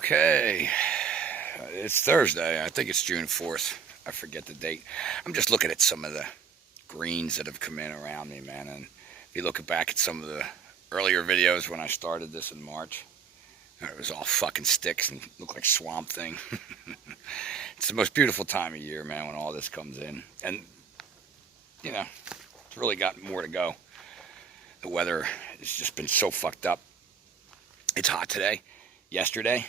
Okay, it's Thursday. I think it's June 4th. I forget the date. I'm just looking at some of the greens that have come in around me, man. And if you look back at some of the earlier videos when I started this in March, it was all fucking sticks and looked like Swamp Thing. It's the most beautiful time of year, man, when all this comes in. And, you know, it's really got more to go. The weather has just been so fucked up. It's hot today. Yesterday,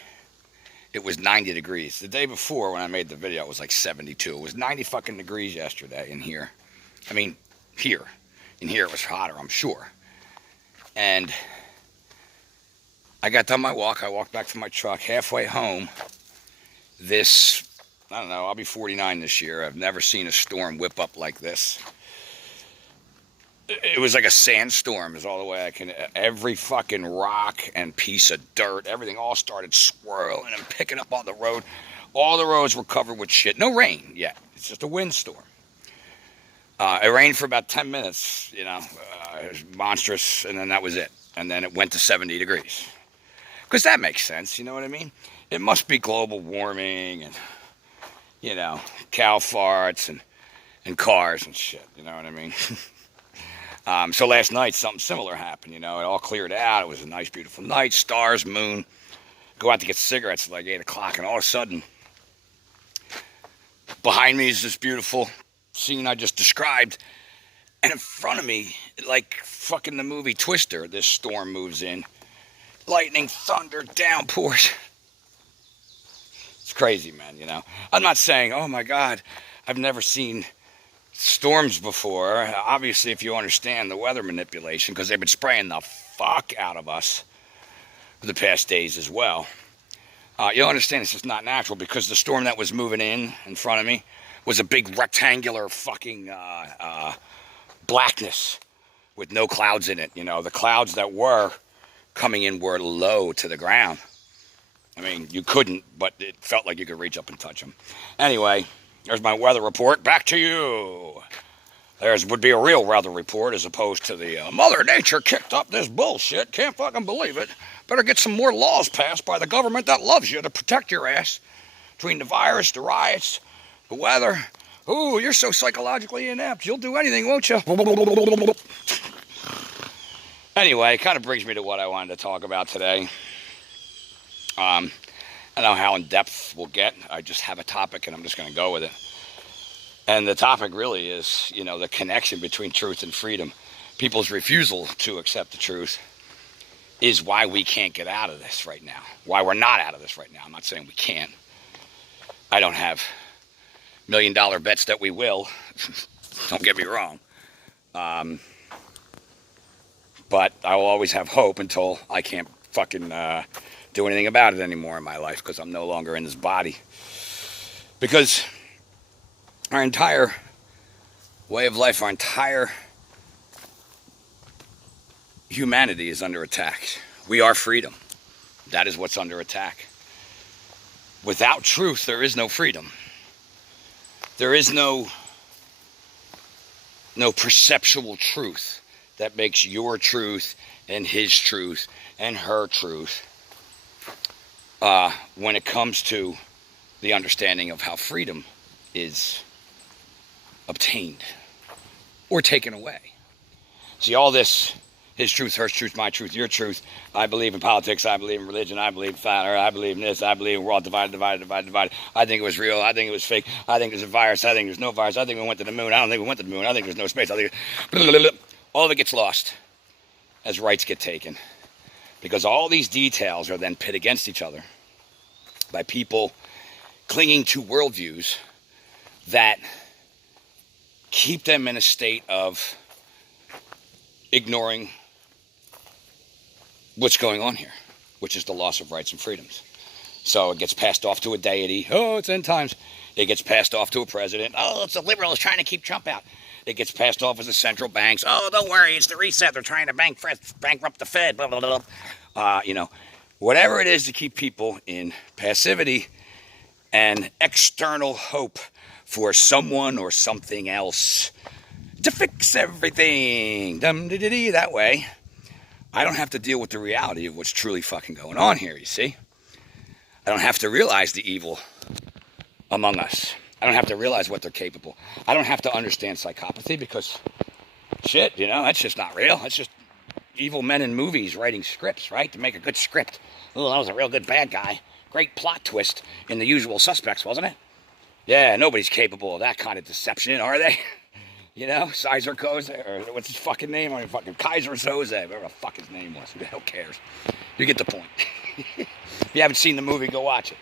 it was 90 degrees. The day before, when I made the video, it was like 72. It was 90 fucking degrees yesterday in here. I mean, here. In here, it was hotter, I'm sure. And I got done my walk. I walked back to my truck. Halfway home, this, I don't know, I'll be 49 this year. I've never seen a storm whip up like this. It was like a sandstorm is all the way I can. Every fucking rock and piece of dirt, everything all started swirling and picking up on the road. All the roads were covered with shit. No rain yet. It's just a windstorm. It rained for about 10 minutes, you know. It was monstrous, and then that was it. And then it went to 70 degrees. Because that makes sense, you know what I mean? It must be global warming and, you know, cow farts and cars and shit, you know what I mean? So last night, something similar happened, you know. It all cleared out. It was a nice, beautiful night. Stars, moon. Go out to get cigarettes at like 8 o'clock, and all of a sudden, behind me is this beautiful scene I just described. And in front of me, like fucking the movie Twister, this storm moves in. Lightning, thunder, downpours. It's crazy, man, you know. I'm not saying, oh my God, I've never seen storms before. Obviously, if you understand the weather manipulation, because they've been spraying the fuck out of us for the past days as well. You'll understand it's just not natural, because the storm that was moving in front of me was a big rectangular fucking blackness with no clouds in it. You know, the clouds that were coming in were low to the ground. I mean, you couldn't, but it felt like you could reach up and touch them. Anyway, there's my weather report. Back to you. There's would be a real weather report as opposed to the Mother Nature kicked up this bullshit. Can't fucking believe it. Better get some more laws passed by the government that loves you to protect your ass. Between the virus, the riots, the weather. Ooh, you're so psychologically inept. You'll do anything, won't you? Anyway, it kind of brings me to what I wanted to talk about today. I don't know how in depth we'll get. I just have a topic and I'm just going to go with it. And the topic really is, you know, the connection between truth and freedom. People's refusal to accept the truth is why we can't get out of this right now. Why we're not out of this right now. I'm not saying we can't. I don't have $1 million bets that we will. Don't get me wrong. But I will always have hope until I can't fucking do anything about it anymore in my life, because I'm no longer in this body. Because our entire way of life, our entire humanity is under attack. We are freedom. That is what's under attack. Without truth, there is no freedom. There is no perceptual truth that makes your truth and his truth and her truth when it comes to the understanding of how freedom is obtained or taken away. See, all this, his truth, her truth, my truth, your truth. I believe in politics, I believe in religion, I believe in fire, I believe in this, I believe we're all divided. I think it was real, I think it was fake, I think there's a virus, I think there's no virus, I think we went to the moon, I don't think we went to the moon, I think there's no space, I think all of it gets lost as rights get taken. Because all these details are then pit against each other by people clinging to worldviews that keep them in a state of ignoring what's going on here, which is the loss of rights and freedoms. So it gets passed off to a deity. Oh, it's end times. It gets passed off to a president. Oh, it's the liberals trying to keep Trump out. It gets passed off as the central banks. Oh, don't worry, it's the reset. They're trying to bankrupt the Fed. Blah, blah, blah, blah. You know, whatever it is to keep people in passivity and external hope for someone or something else to fix everything. That way, I don't have to deal with the reality of what's truly fucking going on here, you see? I don't have to realize the evil among us. I don't have to realize what they're capable. I don't have to understand psychopathy because, shit, you know, that's just not real. That's just evil men in movies writing scripts, right? To make a good script. Oh, that was a real good bad guy. Great plot twist in The Usual Suspects, wasn't it? Yeah, nobody's capable of that kind of deception, are they? You know, Kaiser Soze, or what's his fucking name? Or fucking Kaiser Soze, whatever the fuck his name was. Who the hell cares? You get the point. If you haven't seen the movie, go watch it.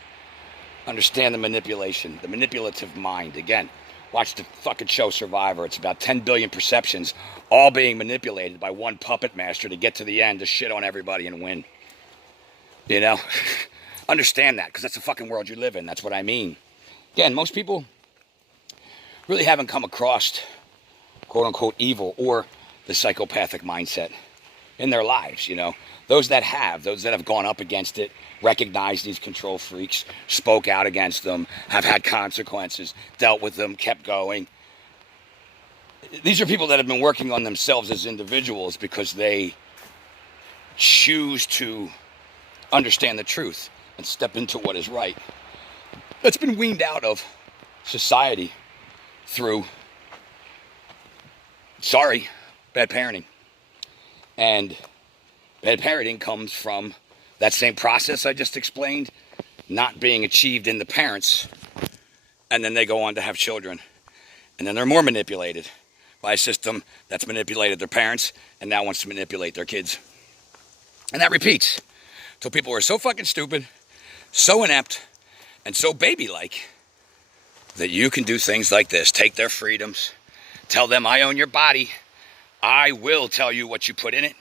Understand the manipulation, the manipulative mind. Again, watch the fucking show Survivor. It's about 10 billion perceptions, all being manipulated by one puppet master to get to the end, to shit on everybody and win. You know? Understand that, because that's the fucking world you live in. That's what I mean. Again, most people really haven't come across quote-unquote evil or the psychopathic mindset in their lives, you know. Those that have gone up against it, recognized these control freaks, spoke out against them, have had consequences, dealt with them, kept going. These are people that have been working on themselves as individuals because they choose to understand the truth and step into what is right. That's been weaned out of society through, bad parenting. And bad parenting comes from that same process I just explained, not being achieved in the parents, and then they go on to have children. And then they're more manipulated by a system that's manipulated their parents and now wants to manipulate their kids. And that repeats till people are so fucking stupid, so inept, and so baby-like that you can do things like this. Take their freedoms. Tell them, I own your body. I will tell you what you put in it.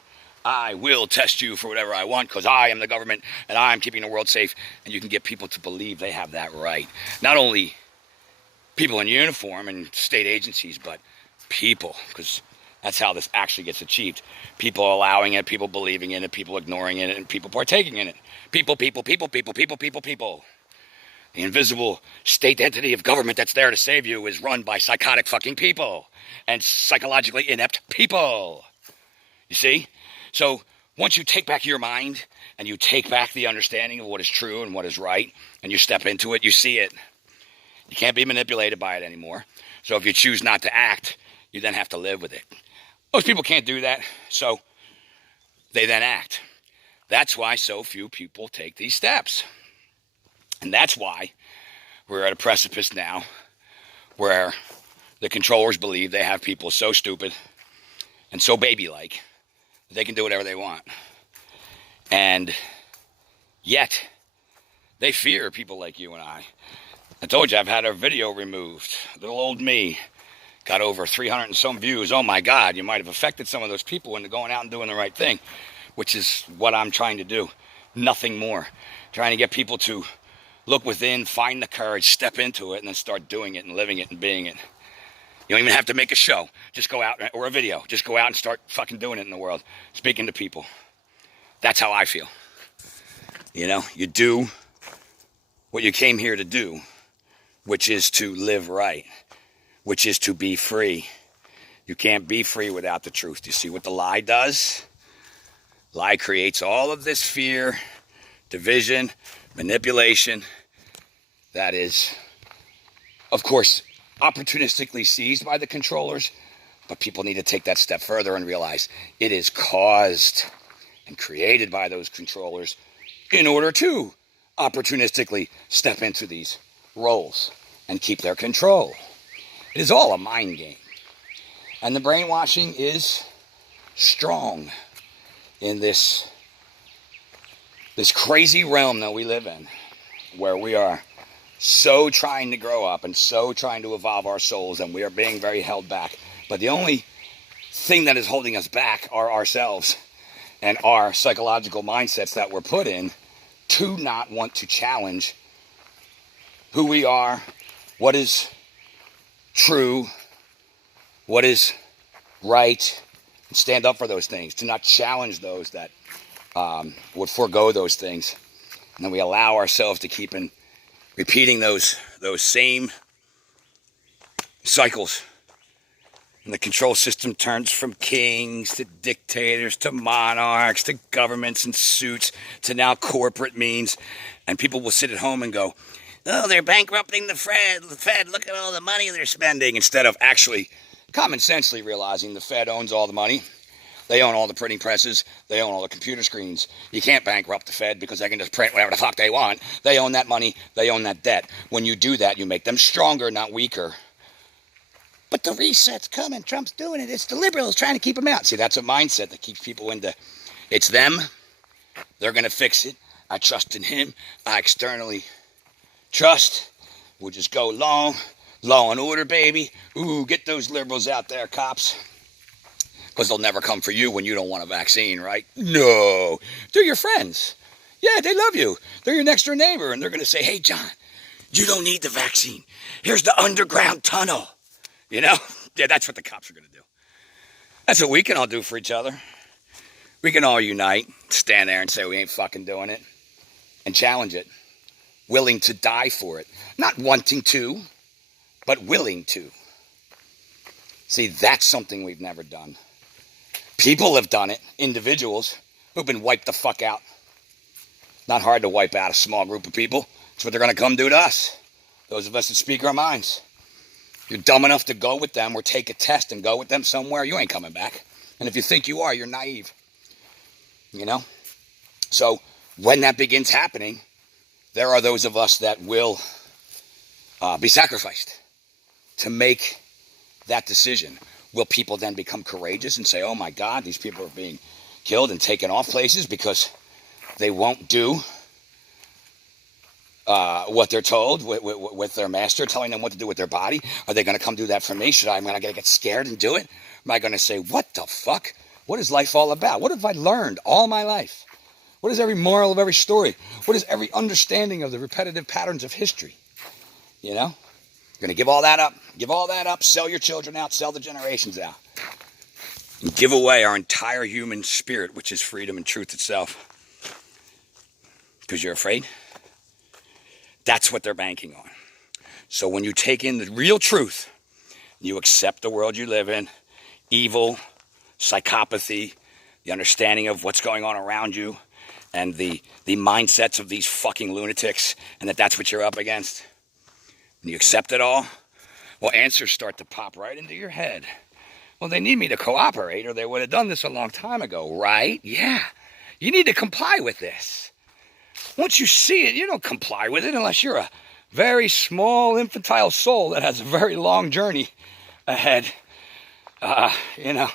I will test you for whatever I want because I am the government and I'm keeping the world safe. And you can get people to believe they have that right. Not only people in uniform and state agencies, but people, because that's how this actually gets achieved. People allowing it, people believing in it, people ignoring it, and people partaking in it. People. The invisible state entity of government that's there to save you is run by psychotic fucking people and psychologically inept people. You see? So once you take back your mind and you take back the understanding of what is true and what is right, and you step into it, you see it. You can't be manipulated by it anymore. So if you choose not to act, you then have to live with it. Most people can't do that, so they then act. That's why so few people take these steps. And that's why we're at a precipice now where the controllers believe they have people so stupid and so baby-like that they can do whatever they want. And yet, they fear people like you and I. I told you I've had a video removed. Little old me got over 300 and some views. Oh my God, you might have affected some of those people into going out and doing the right thing, which is what I'm trying to do. Nothing more. Trying to get people to look within, find the courage, step into it, and then start doing it and living it and being it. You don't even have to make a show. Just go out, or a video. Just go out and start fucking doing it in the world. Speaking to people. That's how I feel. You know, you do what you came here to do, which is to live right, which is to be free. You can't be free without the truth. You see what the lie does? Lie creates all of this fear, division, manipulation. That is, of course, opportunistically seized by the controllers, but people need to take that step further and realize it is caused and created by those controllers in order to opportunistically step into these roles and keep their control. It is all a mind game. And the brainwashing is strong in this crazy realm that we live in, where we are so trying to grow up and so trying to evolve our souls, and we are being very held back. But the only thing that is holding us back are ourselves and our psychological mindsets that we're put in to not want to challenge who we are, what is true, what is right, and stand up for those things, to not challenge those that would forego those things. And then we allow ourselves to keep repeating those same cycles, And the control system turns from kings to dictators to monarchs to governments and suits to now corporate means. And people will sit at home and go, oh, they're bankrupting the Fed. Look at all the money they're spending. Instead of actually common sensely realizing the Fed owns all the money. They own all the printing presses. They own all the computer screens. You can't bankrupt the Fed because they can just print whatever the fuck they want. They own that money. They own that debt. When you do that, you make them stronger, not weaker. But the reset's coming. Trump's doing it. It's the liberals trying to keep them out. See, that's a mindset that keeps people into, it's them. They're going to fix it. I trust in him. I externally trust. We'll just go long. Law and order, baby. Ooh, get those liberals out there, cops. Because they'll never come for you when you don't want a vaccine, right? No. They're your friends. Yeah, they love you. They're your next door neighbor. And they're going to say, hey, John, you don't need the vaccine. Here's the underground tunnel. You know? Yeah, that's what the cops are going to do. That's what we can all do for each other. We can all unite, stand there and say we ain't fucking doing it, and challenge it. Willing to die for it. Not wanting to, but willing to. See, that's something we've never done. People have done it. Individuals who've been wiped the fuck out. Not hard to wipe out a small group of people. That's what they're going to come do to us. Those of us that speak our minds. You're dumb enough to go with them or take a test and go with them somewhere, you ain't coming back. And if you think you are, you're naive. You know? So when that begins happening, there are those of us that will be sacrificed to make that decision. Will people then become courageous and say, oh my God, these people are being killed and taken off places because they won't do what they're told with their master telling them what to do with their body? Are they going to come do that for me? Am I going to get scared and do it? Am I going to say, what the fuck? What is life all about? What have I learned all my life? What is every moral of every story? What is every understanding of the repetitive patterns of history? You know? You're going to give all that up. Give all that up. Sell your children out. Sell the generations out. And give away our entire human spirit, which is freedom and truth itself. Because you're afraid? That's what they're banking on. So when you take in the real truth, you accept the world you live in, evil, psychopathy, the understanding of what's going on around you, and the mindsets of these fucking lunatics, and that's what you're up against. And you accept it all, well, answers start to pop right into your head. Well, they need me to cooperate, or they would have done this a long time ago, right? Yeah. You need to comply with this. Once you see it, you don't comply with it unless you're a very small, infantile soul that has a very long journey ahead. You know,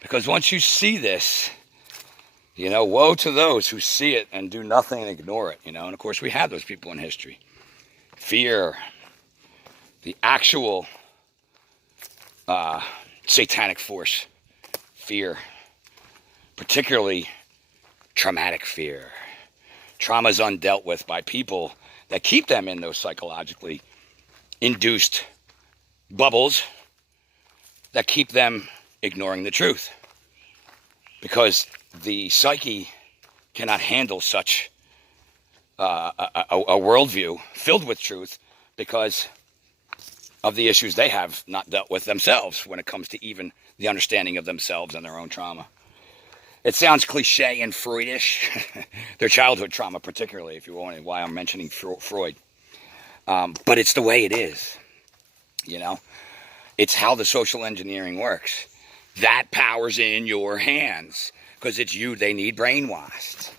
because once you see this, you know, woe to those who see it and do nothing and ignore it, you know. And, of course, we have those people in history. Fear, the actual satanic force, fear, particularly traumatic fear. Trauma's undealt with by people that keep them in those psychologically induced bubbles that keep them ignoring the truth. Because the psyche cannot handle such a worldview filled with truth because of the issues they have not dealt with themselves when it comes to even the understanding of themselves and their own trauma. It sounds cliche and Freudish, their childhood trauma particularly, if you're wondering why I'm mentioning Freud. But it's the way it is, you know. It's how the social engineering works. That power's in your hands because it's you they need brainwashed,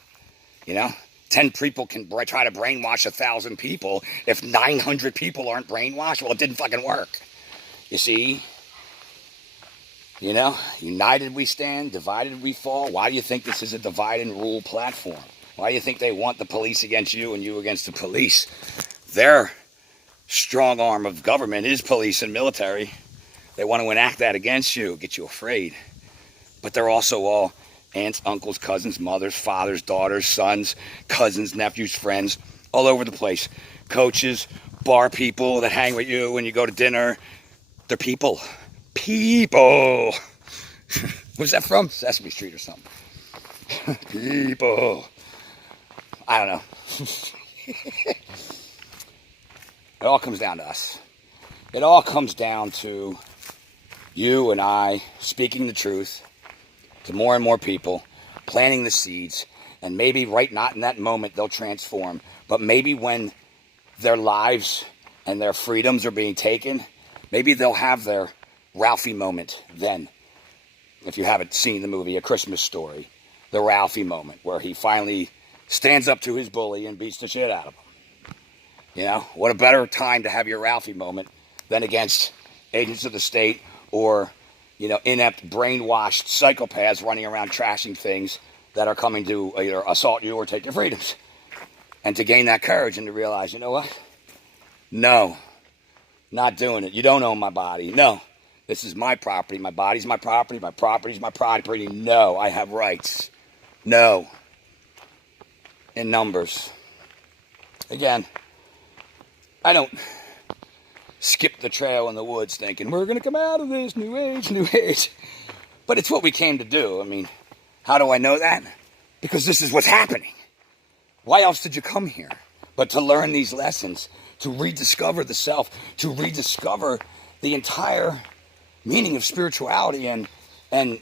you know. 10 people can try to brainwash 1,000 people. If 900 people aren't brainwashed, well, it didn't fucking work. You see? You know, united we stand, divided we fall. Why do you think this is a divide and rule platform? Why do you think they want the police against you and you against the police? Their strong arm of government is police and military. They want to enact that against you, get you afraid. But they're also all aunts, uncles, cousins, mothers, fathers, daughters, sons, cousins, nephews, friends, all over the place. Coaches, bar people that hang with you when you go to dinner. They're people. People. What's that from? Sesame Street or something. People. I don't know. It all comes down to us. It all comes down to You and I speaking the truth to more and more people, planting the seeds, and maybe not in that moment they'll transform, but maybe when their lives and their freedoms are being taken, maybe they'll have their Ralphie moment then. If you haven't seen the movie A Christmas Story, the Ralphie moment, where he finally stands up to his bully and beats the shit out of him. You know, what a better time to have your Ralphie moment than against agents of the state or, you know, inept, brainwashed psychopaths running around trashing things that are coming to either assault you or take your freedoms. And to gain that courage and to realize, you know what? No, not doing it. You don't own my body. No, this is my property. My body's my property. My property's my property. No, I have rights. No. In numbers. Again, I don't skip the trail in the woods thinking, we're going to come out of this, new age, new age. But it's what we came to do. I mean, how do I know that? Because this is what's happening. Why else did you come here? But to learn these lessons, to rediscover the self, to rediscover the entire meaning of spirituality and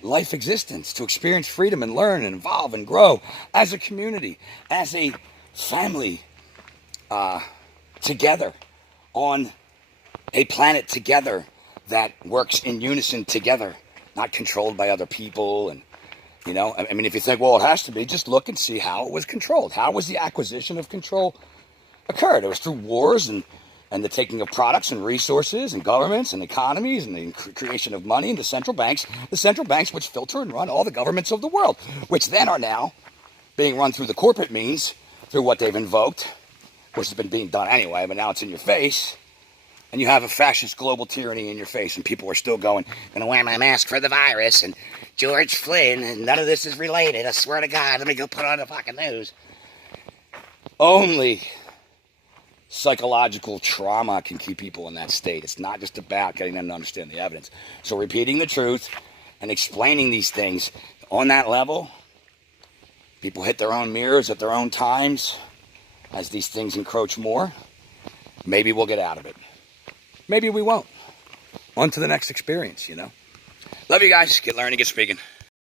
life existence, to experience freedom and learn and evolve and grow as a community, as a family, together on a planet together that works in unison together, not controlled by other people. And you know, I mean, if you think, well, it has to be, just look and see how it was controlled. How was the acquisition of control occurred? It was through wars and the taking of products and resources and governments and economies and the creation of money and the central banks which filter and run all the governments of the world, which then are now being run through the corporate means, through what they've invoked, which has been being done anyway, but now it's in your face. And you have a fascist global tyranny in your face, and people are still going, gonna wear my mask for the virus, and George Flynn, and none of this is related. I swear to God, let me go put on the fucking news. Only psychological trauma can keep people in that state. It's not just about getting them to understand the evidence. So repeating the truth and explaining these things on that level, people hit their own mirrors at their own times as these things encroach more. Maybe we'll get out of it. Maybe we won't. On to the next experience, you know. Love you guys. Get learning, get speaking.